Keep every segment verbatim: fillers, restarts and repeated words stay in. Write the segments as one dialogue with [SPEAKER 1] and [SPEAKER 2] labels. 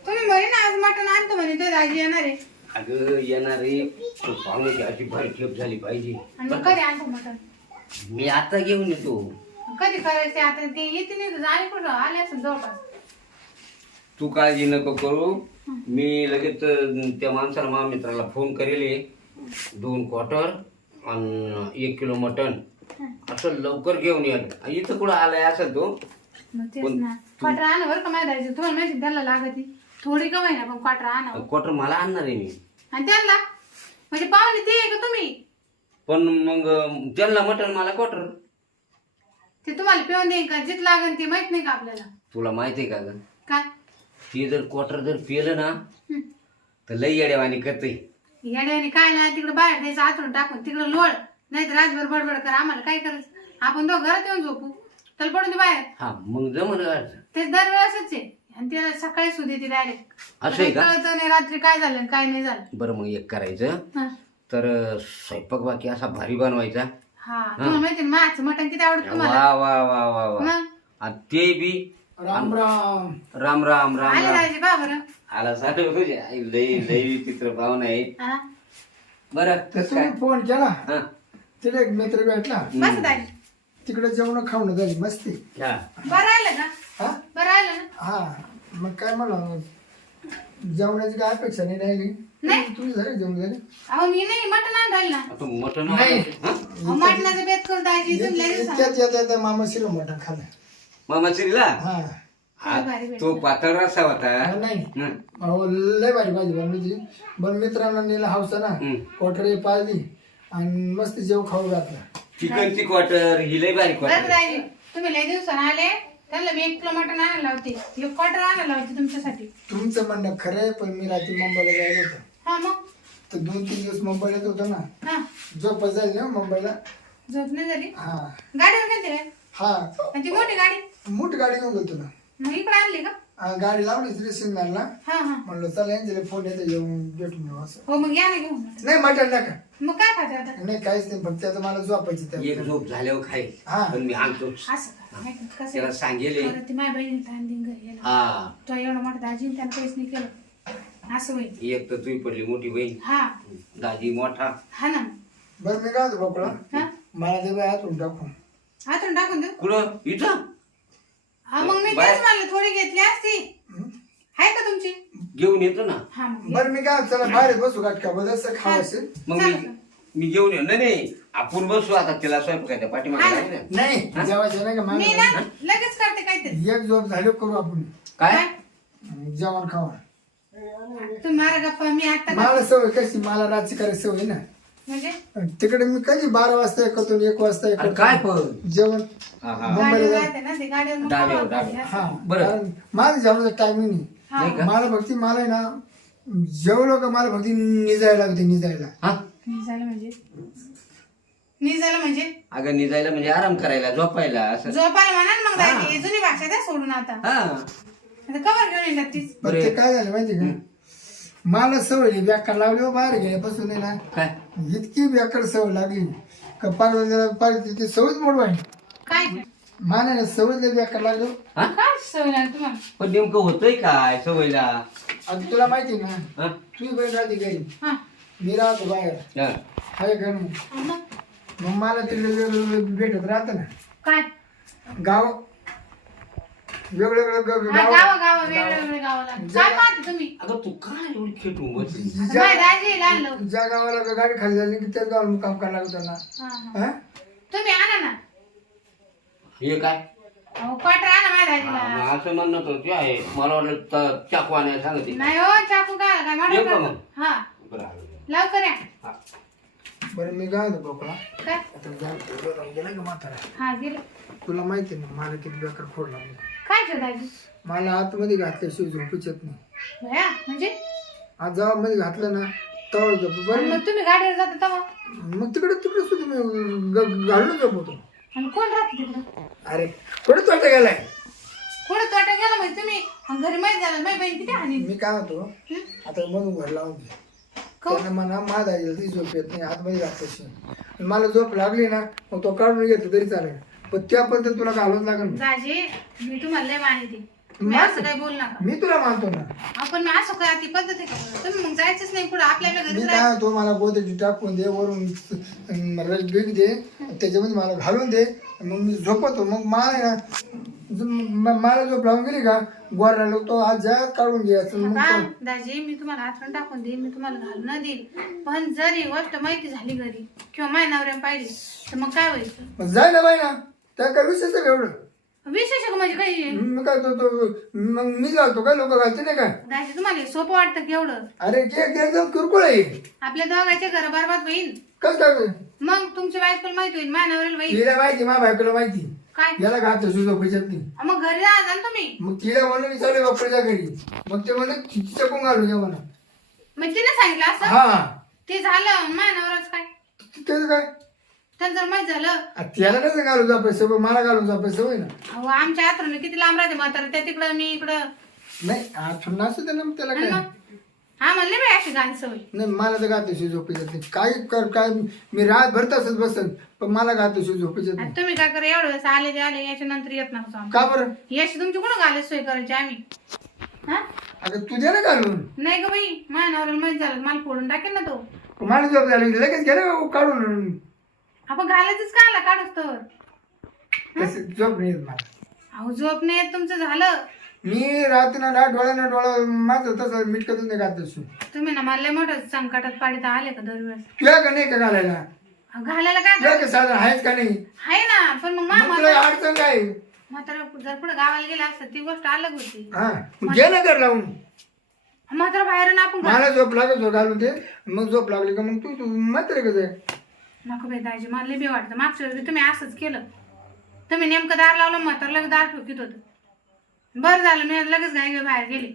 [SPEAKER 1] तुम्ही म्हणे ना आज मटण आणतो म्हणे तो दाजी येणार आहे.
[SPEAKER 2] अगं येणार रे पाहुण्याची अशी भारी ठेप झाली पाहिजे.
[SPEAKER 1] आणि मग कधी आणतो मटण?
[SPEAKER 2] मी आता घेऊन येतो.
[SPEAKER 1] कधी करायचे आता ते येते नाही तर आणि कुठं आले असेल जवळपास.
[SPEAKER 2] तू काळजी नको करू. मी लगेच त्या माणसाला माझ्या मित्राला फोन करेल. दोन क्वार्टर आणि एक किलो मटण असं लवकर घेऊन या. इथं कुठं आलाय असं तो.
[SPEAKER 1] मग तेच ना क्वार्टर आणा बरं का माहिती आहे तुम्हाला माहिती त्याला लागत थोडी कमाई ना पण क्वार्टर आणा.
[SPEAKER 2] क्वार्टर मला आणणार आहे मी.
[SPEAKER 1] आणि त्यांना म्हणजे पाहुणे ते आहे का तुम्ही?
[SPEAKER 2] पण मग त्यांना मटण मला क्वार्टर.
[SPEAKER 1] ते तुम्हाला पिऊन देईन का जित लागेल ते माहित नाही का आपल्याला?
[SPEAKER 2] तुला माहिती आहे का ग
[SPEAKER 1] काय
[SPEAKER 2] ते जर क्वार्टर जर पिलं ना
[SPEAKER 1] हं.
[SPEAKER 2] तर लई येड्यावानी करते.
[SPEAKER 1] येड्याने काय ना तिकडे बाहेर द्यायचं आतून टाकून तिकडे लोळ नाही तर राजभर बडबड कर. आम्हाला काय करायचं आपण तो घरात येऊन झोपू तर पडून दे बाहेर.
[SPEAKER 2] हा मग जमन
[SPEAKER 1] ते दरवेळेसच आहे आणि त्याला सकाळी सुधी ती डायरेक्ट
[SPEAKER 2] असं आहे का?
[SPEAKER 1] कळतं नाही रात्री काय झालं आणि काय नाही झालं.
[SPEAKER 2] बरं मग एक करायचं
[SPEAKER 1] हा
[SPEAKER 2] तर स्वयंपाक बाकी असा भारी बनवायचा.
[SPEAKER 1] हा तुम्हाला माहिती ना माझं मटण किती आवडत तुम्हाला.
[SPEAKER 2] वा वा वा वा वा
[SPEAKER 1] मग
[SPEAKER 2] आणि ते बी
[SPEAKER 3] राम राम.
[SPEAKER 2] राम राम राम
[SPEAKER 1] आले
[SPEAKER 2] राम
[SPEAKER 1] राजे बा बरं.
[SPEAKER 2] आला साठे तुझे आई लई लई चित्र पाहून आहे.
[SPEAKER 1] हा
[SPEAKER 3] तर
[SPEAKER 2] बरं
[SPEAKER 3] तुम्ही फोन केला
[SPEAKER 2] हा
[SPEAKER 3] तिला एक मित्र भेटला
[SPEAKER 1] बस दाजी
[SPEAKER 3] तिकडे जेवण खाऊन झाली मस्ती.
[SPEAKER 2] हा
[SPEAKER 1] बरं आलं ना
[SPEAKER 3] हा
[SPEAKER 1] बरं आलं ना.
[SPEAKER 3] हा मग काय म्हणा जेवणाची काय अपेक्षा नाही राहिली.
[SPEAKER 1] नाही.
[SPEAKER 3] तुझी झाली जेवण झाली.
[SPEAKER 1] अहो मी नाही मटण आणून राहील ना.
[SPEAKER 2] आता मटण
[SPEAKER 3] नाही.
[SPEAKER 2] हा?
[SPEAKER 1] अहो, मटणाचं बेत करू दाजी तुमल्या दिवसात.
[SPEAKER 3] इतक्यात येत येत मामा शिरो मटण खाल्लं.
[SPEAKER 2] मामा श्रीला
[SPEAKER 3] हा
[SPEAKER 2] हा, तो पातळ रस्सा होता.
[SPEAKER 3] हा, नाही
[SPEAKER 2] हं.
[SPEAKER 3] अहो लय भारी भाजी बनवली. बरं मित्रांना नेला हौसा ना
[SPEAKER 2] हं.
[SPEAKER 3] कोटरे पाळली आणि मस्त जेव खाऊ घातलं.
[SPEAKER 2] चिकनची क्वार्टर ही लई बारी
[SPEAKER 1] बरं
[SPEAKER 2] क्वार्टर.
[SPEAKER 1] दाजी तुम्ही लय दिवसानं आले त्यांना मी एक किलो मटण आणायला लावते एक क्वार्टर आणायला लावते तुमच्यासाठी.
[SPEAKER 3] तुमचं म्हणणं खरं आहे पण मी रात्री मुंबईला जायला होतं
[SPEAKER 1] हा मग
[SPEAKER 3] तर दोन तीन दिवस मुंबईला येत होतो ना
[SPEAKER 1] हा
[SPEAKER 3] झोपच जाईल ना मुंबईला.
[SPEAKER 1] झोप नाही झाली
[SPEAKER 3] हा
[SPEAKER 1] गाडीवर गेलते काय?
[SPEAKER 3] हा
[SPEAKER 1] आणि ती मोठी गाडी
[SPEAKER 3] मोठी गाडी घेऊन गेलो ना.
[SPEAKER 1] मग इकडे आणली का?
[SPEAKER 3] हा, गाडी लावली तरी सिग्नलला
[SPEAKER 1] हा हा
[SPEAKER 3] म्हणलं चला यांच्याला फोन येतो येऊन भेटून येऊ असं.
[SPEAKER 1] हो मग या ना घेऊन.
[SPEAKER 3] नाही मटण नका.
[SPEAKER 1] मग काय खाते आता?
[SPEAKER 3] नाही काहीच नाही फक्त आता मला झोपायची त्या.
[SPEAKER 2] एक झोप झाल्यावर खाईल
[SPEAKER 3] हा.
[SPEAKER 2] पण मी आणतो
[SPEAKER 1] असं का? नाही का? कसं
[SPEAKER 2] त्याला
[SPEAKER 1] आहे?
[SPEAKER 2] सांगेल.
[SPEAKER 1] परत ती माझ्या बहिणी तांदीन घरी यायला.
[SPEAKER 2] हा
[SPEAKER 1] तो एवढा मोठा दाजी त्यानं काहीच नाही केलं असं होईल.
[SPEAKER 2] एक तर तुम्ही पडली मोठी बहीण
[SPEAKER 1] हा
[SPEAKER 2] दाजी मोठा.
[SPEAKER 1] हा ना
[SPEAKER 3] बरं मी काय होतो बोकडा
[SPEAKER 1] हा
[SPEAKER 3] मला ते बाय हातून टाकून.
[SPEAKER 1] हातून टाकून देऊ.
[SPEAKER 2] कुठं इथं
[SPEAKER 1] हा मग मी
[SPEAKER 2] बाय.
[SPEAKER 1] तेच म्हणलं थोडी घेतली असती. आहे का तुमची?
[SPEAKER 2] घेऊन येतो ना.
[SPEAKER 1] हा मग
[SPEAKER 3] बरं मी काय चला बाहेर बसू गाठका बस खावं असेल.
[SPEAKER 2] मग मी मी घेऊन येऊ. नाही नाही आपण बसू आता तिला स्वयंपाकाच्या पाठीमागे
[SPEAKER 1] हा.
[SPEAKER 2] लागेल ना.
[SPEAKER 3] नाही जेवायचं नाही का
[SPEAKER 1] मी
[SPEAKER 3] मला
[SPEAKER 1] ना लगेच करते काहीतरी.
[SPEAKER 3] एक झोप झालं करू आपण
[SPEAKER 2] काय
[SPEAKER 3] जेवण खावा.
[SPEAKER 1] तुम्ही मारा गप्पा मी आता
[SPEAKER 3] मला सवय कशी मला रातची करायची सवय ना.
[SPEAKER 1] म्हणजे
[SPEAKER 3] तिकडे मी कधी बारा वाजता हे करतो एक वाजता हे
[SPEAKER 2] अरे
[SPEAKER 3] करतो
[SPEAKER 2] काय पण
[SPEAKER 3] जेवण.
[SPEAKER 2] हा, हा.
[SPEAKER 3] मुंबईला
[SPEAKER 1] गाडीवर
[SPEAKER 3] जा.
[SPEAKER 1] राहते ना ते गाडीवर मग
[SPEAKER 2] डावीवर,
[SPEAKER 1] खावा
[SPEAKER 2] डावीवर.
[SPEAKER 1] लागते.
[SPEAKER 3] हा
[SPEAKER 2] बरं.
[SPEAKER 3] कारण माझं जेवणाचं टायमिंग नाही.
[SPEAKER 1] हा.
[SPEAKER 2] नाही का?
[SPEAKER 3] मला भक्ती मला आहे ना जेवलो का मला भक्ती निजायला लागते निजायला.
[SPEAKER 2] हा
[SPEAKER 1] निघालं म्हणजे निघालं म्हणजे
[SPEAKER 2] अगं निजायला म्हणजे आराम करायला झोपायला असं.
[SPEAKER 1] झोपायला म्हणा ना मग
[SPEAKER 2] हा.
[SPEAKER 1] दाजी जुनी भाषा द्या सोडून आता
[SPEAKER 2] हा
[SPEAKER 1] आता कवर घेऊन येतात तीच.
[SPEAKER 3] पण ते काय झालं माहिती का मला सवय नाही व्याकरण लावली हो बाहेर गेल्यापासून आहे ना
[SPEAKER 2] काय
[SPEAKER 3] इतकी व्याकरण सवय लागली का पार पार तिथे सवयच मोड आहे.
[SPEAKER 1] काय
[SPEAKER 3] मानाने सवय व्याकरण लागलो.
[SPEAKER 2] हा
[SPEAKER 1] काय सवय लागली तुम्हाला?
[SPEAKER 2] पण नेमकं होतंय काय सवयला.
[SPEAKER 3] आता तुला माहिती ना
[SPEAKER 2] हा?
[SPEAKER 3] तू बहीण राहते घरी
[SPEAKER 1] हा
[SPEAKER 3] मी राहतो बाहेर
[SPEAKER 2] हा.
[SPEAKER 3] हाय घर मग
[SPEAKER 1] मग
[SPEAKER 3] मग मला तिकडे वेगवेगळं भेटत राहतं ना
[SPEAKER 1] काय
[SPEAKER 3] गाव वेगवेगळं ग-
[SPEAKER 1] हा,
[SPEAKER 3] गाव
[SPEAKER 1] गावा गावा वेगळे वेगळे गावाला काय पाहते तुम्ही?
[SPEAKER 2] अगं तू काय एवढी खेटून बसली.
[SPEAKER 1] आता माझ्या दाजी लहान लोक.
[SPEAKER 3] ज्या गावाला गाडी खाली झाली की त्याच गावाला काम करायला लागतं ना.
[SPEAKER 1] हा, हा.
[SPEAKER 3] हा?
[SPEAKER 1] तुम्ही आणा ना
[SPEAKER 2] हे काय
[SPEAKER 1] अहो क्वार्टर आणा माझ्या
[SPEAKER 2] हा,
[SPEAKER 1] दाजीला.
[SPEAKER 2] मग असं म्हणणं तर ते आहे मला वाटलं त- चाकू आणायला सांगते.
[SPEAKER 1] नाही हो चाकू काय काय
[SPEAKER 2] येऊ का
[SPEAKER 1] म्हणा
[SPEAKER 2] मग?
[SPEAKER 1] हा
[SPEAKER 2] बरं आलो.
[SPEAKER 1] लवकर या.
[SPEAKER 2] हा.
[SPEAKER 3] बरं मी काय होतो बोकडा
[SPEAKER 1] काय
[SPEAKER 3] आता जा- गेला का म्हातारा
[SPEAKER 1] हा गेले
[SPEAKER 3] तुला माहिती ना मला किती बेकार खोड लागली.
[SPEAKER 1] काय ठेव दाजी
[SPEAKER 3] मला आतमध्ये घातल्याशिवाय झोपूच येत नाही.
[SPEAKER 1] भया म्हणजे
[SPEAKER 3] आज जेव्हा मध्ये घातलं ना तेव्हा झोप
[SPEAKER 1] आणि
[SPEAKER 3] बरं
[SPEAKER 1] मग तुम्ही गाडीवर जाता तेव्हा
[SPEAKER 3] मग तिकडे तिकडे सुद्धा मी ग- घालून झोपवतो.
[SPEAKER 1] आणि कोण राहते तिकडं?
[SPEAKER 3] अरे कुठे तोटा गेलाय.
[SPEAKER 1] पुढे तोटा गेला म्हणजे तुम्ही आणि घरी माहित झालं माझी बहीण किती हानी.
[SPEAKER 3] मी काय होतो आता मधून घर लावून घे त्यांना म्हणा माझा आईला ती झोप येत नाही आतमध्ये घातल्याशिवाय. मला झोप लागली ना मग तो काढून घेतो तरी चालेल पण त्यापर्यंत तुला घालवच लागेल.
[SPEAKER 1] दाजी मी तुम्हाला लय माहिती तुम्ही असं काही बोल नका.
[SPEAKER 3] मी तुला मानतो ना.
[SPEAKER 1] आपण मी असं काय ती पद्धत आहे का बरं? तुम्ही मग जायचंच नाही पुढे आपल्याला
[SPEAKER 3] मी
[SPEAKER 1] घरीच
[SPEAKER 3] काय
[SPEAKER 1] राहायचं.
[SPEAKER 3] तो मला गोदरेज टाकून दे वरून रस बीक दे त्याच्यामध्ये मला घालून दे मग मी झोपतो. मग मला ना म- मला झोप लावून गेली का गोर राहिलो तो आज जगात काढून घे असं मग
[SPEAKER 1] हा,
[SPEAKER 3] तो-
[SPEAKER 1] दाजी मी तुम्हाला हातून टाकून देईन मी तुम्हाला घालून न देईन पण जर ही गोष्ट माहिती झाली घरी किंवा माझ्या नवऱ्या पाहिजे तर मग काय व्हायचं?
[SPEAKER 3] मग जाय ना बाई ना त्या काय विशेष आहे का एवढं.
[SPEAKER 1] विशेष आहे का म्हणजे काही
[SPEAKER 3] मी काय तो तो मग मी घालतो काय लोक घालते नाही काय.
[SPEAKER 1] दाजी तुम्हाला हे सोपं वाटतं की एवढं?
[SPEAKER 3] अरे ते एकदम किरकोळ आहे.
[SPEAKER 1] आपल्या दोघांचे घर बरबाद होईल.
[SPEAKER 3] कस काय
[SPEAKER 1] मग तुमच्या बायकोला माहिती होईल माझ्या नवऱ्याला होईल
[SPEAKER 3] तिला माहिती माझ्या बायकोला माहिती
[SPEAKER 1] काय
[SPEAKER 3] याला घालतो सुद्धा पैशात नाही.
[SPEAKER 1] मग घरी राहा ना तुम्ही.
[SPEAKER 3] मग तिला म्हणलं मी चालू बापरेच्या घरी मग ते म्हणलं तिच्या पण घालून घ्या म्हणा.
[SPEAKER 1] मग तिने सांगितलं असं
[SPEAKER 3] हा
[SPEAKER 1] ते झालं माझ्या नवऱ्याच काय
[SPEAKER 3] त्याचं काय
[SPEAKER 1] त्यांचं जर माहित झालं
[SPEAKER 3] आ, त्याला कसं घालून जा पैसे मला घालून जा पैसे होय ना.
[SPEAKER 1] अहो आमच्या आतून किती लांब राहते म्हातारा त्या तिकडं मी इकडं
[SPEAKER 3] नाही आठवण असं त्याला त्याला
[SPEAKER 1] आणि
[SPEAKER 3] काय
[SPEAKER 1] मग हा म्हणले मी अशी गाणी सवय
[SPEAKER 3] नाही मला तर गातोशी झोपी जात नाही. काय कर काय मी रात भर तसंच बसन पण मला गातोशी झोपी जात
[SPEAKER 1] आणि
[SPEAKER 3] नाही.
[SPEAKER 1] तुम्ही काय करा एवढं वेळेस आले ते आले याच्या नंतर येत नका
[SPEAKER 3] का बरं
[SPEAKER 1] याची तुमची कुठं घाले सोय करायची आम्ही हा
[SPEAKER 3] अगं तू दे ना घालून.
[SPEAKER 1] नाही ग बाई माझ्या नवऱ्याला माहित झालं मला फोडून टाकेल ना तो.
[SPEAKER 3] मला झोप झाली की लगेच घे ना काढून.
[SPEAKER 1] आपण घालायचंच का आला काढूच तर
[SPEAKER 3] तसं झोप नाही येत मला.
[SPEAKER 1] अहो झोप नाही येत तुमचं झालं.
[SPEAKER 3] मी रात्री ना ना डोळा ना डोळा माझं तसं मिटकतच नाही गातोशी.
[SPEAKER 1] तुम्ही ना मला लय मोठं संकटात पाडीत आले का दरवेळेस?
[SPEAKER 3] तुला का नाही का घालायला
[SPEAKER 1] अहो, घालायला काय
[SPEAKER 3] तुला का साधन आहेच का नाही.
[SPEAKER 1] आहे ना पण मग मा-
[SPEAKER 3] मग तुला अडचण काय
[SPEAKER 1] म्हातारा जर पुढे गावाला गेला असतं ती गोष्ट अलग होती.
[SPEAKER 3] हा मग घे ना घर लावून.
[SPEAKER 1] म्हातारा बाहेर ना आपण
[SPEAKER 3] मला झोप लागत झोप घालून ते मग झोप लागली का मग तू तू मात्र कसं आहे.
[SPEAKER 1] नको बाई दाजी मला लय बी वाटतं मागच्या वेळेस बी तुम्ही असंच केलं. तुम्ही नेमकं दार लावलं म्हातारा लगेच दार ठोकीत होतं. बरं झालं मी लगेच घाई घाई बाहेर गेले.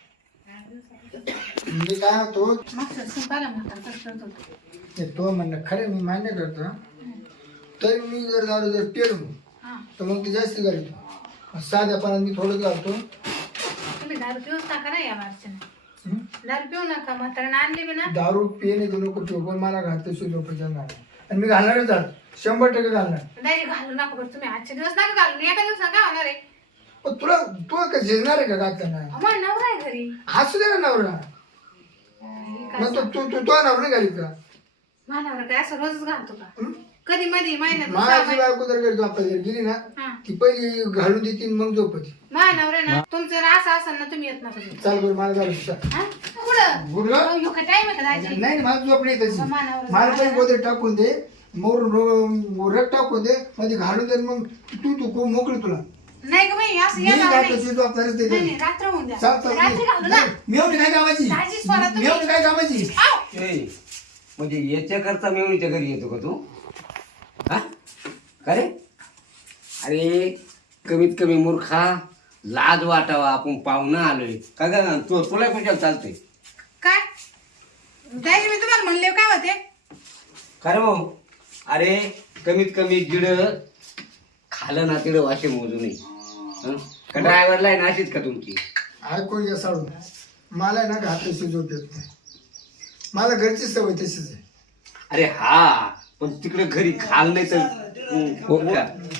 [SPEAKER 3] मी काय होतो
[SPEAKER 1] मागच्या वेळेस तुम्ही पाहिलं म्हातारा कसं करत होतं.
[SPEAKER 3] ते तो म्हणणं खरं मी मान्य करतो तर मी जर दारू जर पेलो
[SPEAKER 1] हा
[SPEAKER 3] तर मग ते जास्त घालतो. साध्या पाण्यात मी थोडंच घालतो.
[SPEAKER 1] तुम्ही दारू पिऊच नका ना या वर्षाने. दारू पिऊ नका म्हाताऱ्याने आणली बी ना.
[SPEAKER 3] दारू पिये नाही नको पिऊ पण मला घालतो झोपायच्या नाही आणि मी घालणारच झालं शंभर टक्के घालणार.
[SPEAKER 1] दाजी घालू नका बरं तुम्ही आजच्या दिवस नका घालून एका दिवसात काय होणार आहे?
[SPEAKER 3] पण तुला तू का झेलणार आहे का घालताना.
[SPEAKER 1] माझा नवरा आहे घरी.
[SPEAKER 3] असू दे ना नवरा मग तो तू तू तो नवरा घालीत का.
[SPEAKER 1] माझा नवरा काय असं रोजच घालतो का? कधी मध्ये महिन्यात
[SPEAKER 3] माझी बायको जर घरी झोपायला जर गेली ना
[SPEAKER 1] हा
[SPEAKER 3] ती पहिली घालून देते मग झोपती.
[SPEAKER 1] माझ्या नवरा ना तुमचं जर असं असेल ना तुम्ही येत नका झोपू.
[SPEAKER 3] चाल बरं मला घालून चाल.
[SPEAKER 1] हा? कुठं?
[SPEAKER 3] गुडघा?
[SPEAKER 1] अहो, ह्यो काय टाइम आहे का दाजी?
[SPEAKER 3] नाही मला झोप नाही तशी.
[SPEAKER 1] मानावर
[SPEAKER 3] मला पण गोदर टाकून दे मोर रग टाकून दे मध्ये घालून दे मग तू तू खूप मोकळी तुला.
[SPEAKER 1] नाही का बाई असं
[SPEAKER 3] मी
[SPEAKER 1] येणार
[SPEAKER 3] घालतो
[SPEAKER 1] नाही.
[SPEAKER 3] शिजू आपल्यालाच ते
[SPEAKER 1] नाही, नाही, रात्र होऊन द्या.
[SPEAKER 3] चाल चाल
[SPEAKER 1] रात्री घालू ना.
[SPEAKER 3] मेवणी काय कामाची
[SPEAKER 1] दाजी स्वरा तुम्ही.
[SPEAKER 3] मेवणी काय कामाची.
[SPEAKER 1] आव!
[SPEAKER 2] ए, म्हणजे याच्याकरता मेवणीच्या घरी येतो का तू हा का रे. अरे कमीत कमी मूर्खा लाज वाटावा आपण पाहुणं आलोय का ग तू तुला कुठे चालतंय
[SPEAKER 1] काय दाजी मी तुम्हाला म्हणले काय होते?
[SPEAKER 2] खरं भाऊ. अरे कमीत कमी जिड खालं ना तिडं वाशे मोजू नये हं? का ड्रायव्हरला आहे ना अशीच का तुमची.
[SPEAKER 3] ऐकून घ्या साडून मला आहे ना घातल्याशी झोप येत नाही. मला घरची सवय तशीच आहे.
[SPEAKER 2] अरे हा पण तिकडे घरी घाल नाही तर हो का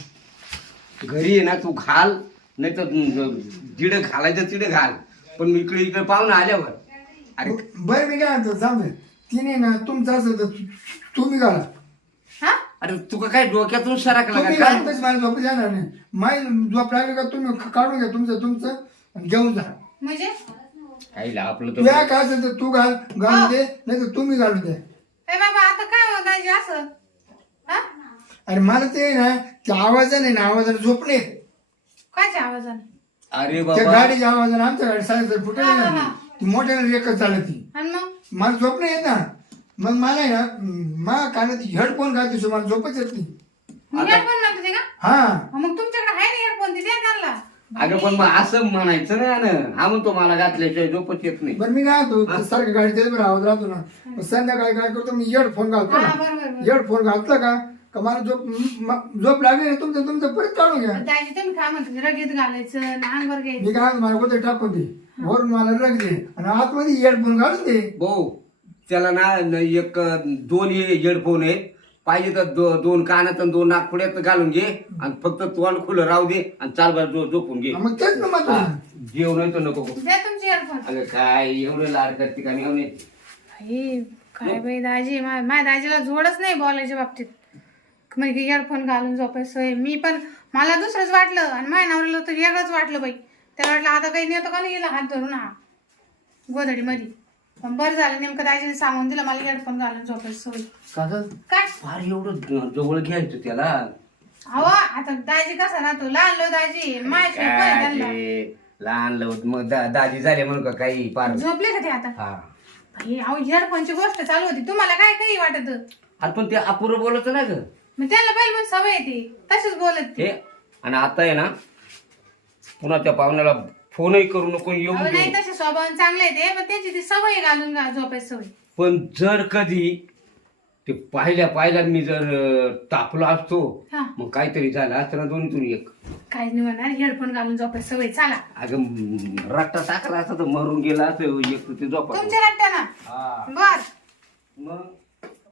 [SPEAKER 2] घरी आहे ना तू घाल नाही तर जिड घालायचं तिडे घाल पण मी इकडे इकडे पाहून आल्यावर अरे
[SPEAKER 3] बरं मी काय म्हणतो सांग तिने ना तुमचं असं तर तु- तुम्ही घाला.
[SPEAKER 1] हा
[SPEAKER 2] अरे तुका काय डोक्यातून सरकला
[SPEAKER 3] तुम्ही
[SPEAKER 2] का
[SPEAKER 3] घाला
[SPEAKER 2] काय
[SPEAKER 3] तशी मला झोप जाणार नाही. माई झोप लागली का तुम्ही ख- काढून घ्या तुमचं तुमचं आणि घेऊन जा.
[SPEAKER 1] म्हणजे
[SPEAKER 2] काही आपलं
[SPEAKER 3] तुला
[SPEAKER 2] तर
[SPEAKER 3] काय असेल तर तू घाल घालून दे नाही तर तुम्ही घालून दे.
[SPEAKER 1] ए बाबा आता काय हो दाजी असं हा
[SPEAKER 3] अरे मला ते ना त्या आवाजाने ना आवाजाने झोप नाही.
[SPEAKER 1] कायच्या आवाजाने?
[SPEAKER 2] अरे
[SPEAKER 3] त्या
[SPEAKER 2] बाबा
[SPEAKER 3] गाडीच्या आवाजाने आमच्या गाडी साडेसात फुटे ना ती मोठ्याने एकच चालत ती
[SPEAKER 1] आणि मग
[SPEAKER 3] मला झोप नाही येत ना. मग मला आहे ना मा कानात हेडफोन घालतो मला झोपच येत नाही.
[SPEAKER 1] हेडफोन म्हणतो ते का?
[SPEAKER 3] हा
[SPEAKER 1] मग तुमच्याकडे आहे ना हेडफोन ते द्या त्यांना.
[SPEAKER 2] अगं पण मग असं म्हणायचं ना यानं. हा म्हणतो मला घातल्याशिवाय झोपच येत नाही.
[SPEAKER 3] बरं मी काय होतो सारखं गाडी बरं आवाज राहतो ना मग संध्याकाळी काय करतो मी हेडफोन घालतो
[SPEAKER 1] हा
[SPEAKER 3] ना.
[SPEAKER 1] बरोबर बरोबर.
[SPEAKER 3] हेडफोन घातला का का मला झोप म- झोप लागली ना तुमचं तुमचं परत काढून घ्या.
[SPEAKER 1] दाजी तुम्ही काय म्हणतो रगीत घालायचं आणि अंगावर घ्यायचं.
[SPEAKER 3] मी काय म्हणतो, मला कुठे टाकून दे वरून मला रग दे आणि आतमध्ये हेडफोन घालून दे.
[SPEAKER 2] भाऊ त्याला ना न- एक दोन हेडफोन आहेत पाहिजे तर दो- दोन कानात आणि दोन नागपुड्यात घालून घे आणि फक्त तोंड खुलं राहू दे आणि चाल बरं झो- झोपून घे.
[SPEAKER 3] मग तेच ना मग
[SPEAKER 2] हा. जेवण तर नको करू.
[SPEAKER 1] द्या तुमचे हेडफोन.
[SPEAKER 2] अगं काय एवढं लाड करते का मी
[SPEAKER 1] बाई काय बाई दाजी मा- माझ्या दाजीला जोडच नाही बोलायच्या बाबतीत. म्हणजे हेडफोन घालून झोपायचं मी पण मला दुसरंच वाटलं आणि माझ्या नवऱ्याला तर वेगळंच वाटलं बाई. त्याला वाटलं आता काही नेतो का नाही गेला हात धरून हा गोधडी मध्ये. पण बरं झालं नेमकं दाजीने सांगून दिलं मला हेडफोन घालून झोपायचं सवय.
[SPEAKER 2] का ग?
[SPEAKER 1] काय
[SPEAKER 2] फार एवढं जवळ घ्यायचं त्याला.
[SPEAKER 1] अहो आता दाजी कसा राहतो लहान लो दाजी माझ्याशिवाय
[SPEAKER 2] काय
[SPEAKER 1] कोण त्यांना.
[SPEAKER 2] ते लहान लवत मग दा- दाजी झाले म्हणून का काही पार.
[SPEAKER 1] झोपले का ते आता.
[SPEAKER 2] हा
[SPEAKER 1] बाई अहो हेडफोनची गोष्ट चालू होती तुम्हाला काय काही वाटत.
[SPEAKER 2] अरे पण ते अपुरं बोलत ना ग
[SPEAKER 1] मग त्याला पहिले पण सवय येते तशीच बोलत ती.
[SPEAKER 2] हे. आणि आता आहे ना पुन्हा त्या पाहुण्याला फोनही करू नको येऊन
[SPEAKER 1] अहो नाही
[SPEAKER 2] देऊ.
[SPEAKER 1] तसे स्वभाव चांगले आहे पण त्याची ती सवय घालून घा झोपायची सवय.
[SPEAKER 2] पण जर कधी ते पाहिल्या पाहिल्या मी जर अं, तापलो असतो
[SPEAKER 1] हा
[SPEAKER 2] मग काहीतरी झालं असतं ना दोन्हीतून एक.
[SPEAKER 1] काहीच नाही म्हणणार हेडफोन घालून झोपायची सवय चला
[SPEAKER 2] अगं म, रट्टा टाकला असता तर मरून गेला असं एक तर ते झोपा.
[SPEAKER 1] तुमच्या रट्ट्या ना
[SPEAKER 2] हा
[SPEAKER 1] बर
[SPEAKER 2] मग